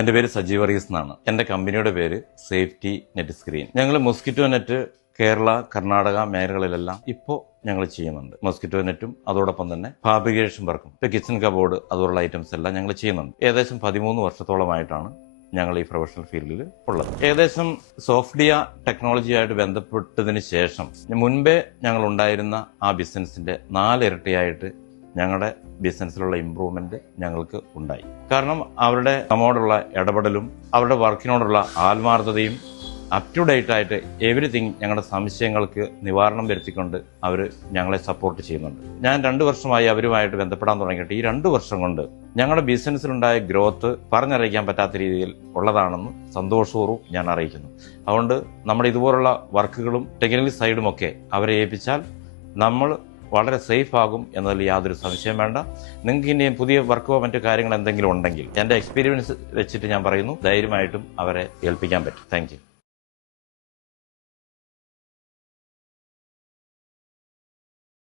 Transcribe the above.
എൻ്റെ പേര് സജീവ് വർഗീസ് എന്നാണ്. എൻ്റെ കമ്പനിയുടെ പേര് സേഫ്റ്റി നെറ്റ് സ്ക്രീൻ. ഞങ്ങൾ മോസ്കിറ്റോ നെറ്റ് കേരള, കർണാടക മേഖലകളിലെല്ലാം ഇപ്പോൾ ഞങ്ങൾ ചെയ്യുന്നുണ്ട്. മോസ്കിറ്റോ നെറ്റും അതോടൊപ്പം തന്നെ ഫാബ്രിക്കേഷൻ വർക്കും, ഇപ്പോൾ കിച്ചൺ കബോർഡ് അതുപോലുള്ള ഐറ്റംസ് എല്ലാം ഞങ്ങൾ ചെയ്യുന്നുണ്ട്. ഏകദേശം 13 വർഷത്തോളമായിട്ടാണ് ഞങ്ങൾ ഈ പ്രൊഫഷണൽ ഫീൽഡിൽ ഉള്ളത്. ഏകദേശം സോഫ്റ്റ്വെയർ ടെക്നോളജിയായിട്ട് ബന്ധപ്പെട്ടതിന് ശേഷം മുൻപേ ഞങ്ങൾ ഉണ്ടായിരുന്ന ആ ബിസിനസിന്റെ 4 ഇരട്ടിയായിട്ട് ഞങ്ങളുടെ ബിസിനസ്സിലുള്ള ഇമ്പ്രൂവ്മെന്റ് ഞങ്ങൾക്ക് ഉണ്ടായി. കാരണം അവരുടെ നമ്മോടുള്ള ഇടപെടലും അവരുടെ വർക്കിനോടുള്ള ആത്മാർത്ഥതയും അപ് ടു ഡേറ്റ് ആയിട്ട് എവരിതിങ് ഞങ്ങളുടെ സംശയങ്ങൾക്ക് നിവാരണം വരുത്തിക്കൊണ്ട് അവർ ഞങ്ങളെ സപ്പോർട്ട് ചെയ്യുന്നുണ്ട്. ഞാൻ 2 വർഷമായി അവരുമായിട്ട് ബന്ധപ്പെടാൻ തുടങ്ങിയിട്ട് ഈ 2 വർഷം കൊണ്ട് ഞങ്ങളുടെ ബിസിനസ്സിലുണ്ടായ ഗ്രോത്ത് പറഞ്ഞറിയിക്കാൻ പറ്റാത്ത രീതിയിൽ ഉള്ളതാണെന്ന് സന്തോഷപൂർവ്വം ഞാൻ അറിയിക്കുന്നു. അതുകൊണ്ട് നമ്മുടെ ഇതുപോലുള്ള വർക്കുകളും ടെക്നിക്കൽ സൈഡും ഒക്കെ അവരെ ഏൽപ്പിച്ചാൽ നമ്മൾ വളരെ സേഫ് ആകും എന്നതിൽ യാതൊരു സംശയം വേണ്ട. നിങ്ങൾക്ക് ഇനിയും പുതിയ വർക്കോ മറ്റു കാര്യങ്ങൾ എന്തെങ്കിലും ഉണ്ടെങ്കിൽ എൻ്റെ എക്സ്പീരിയൻസ് വെച്ചിട്ട് ഞാൻ പറയുന്നു, ധൈര്യമായിട്ടും അവരെ ഏൽപ്പിക്കാൻ പറ്റും. Thank you.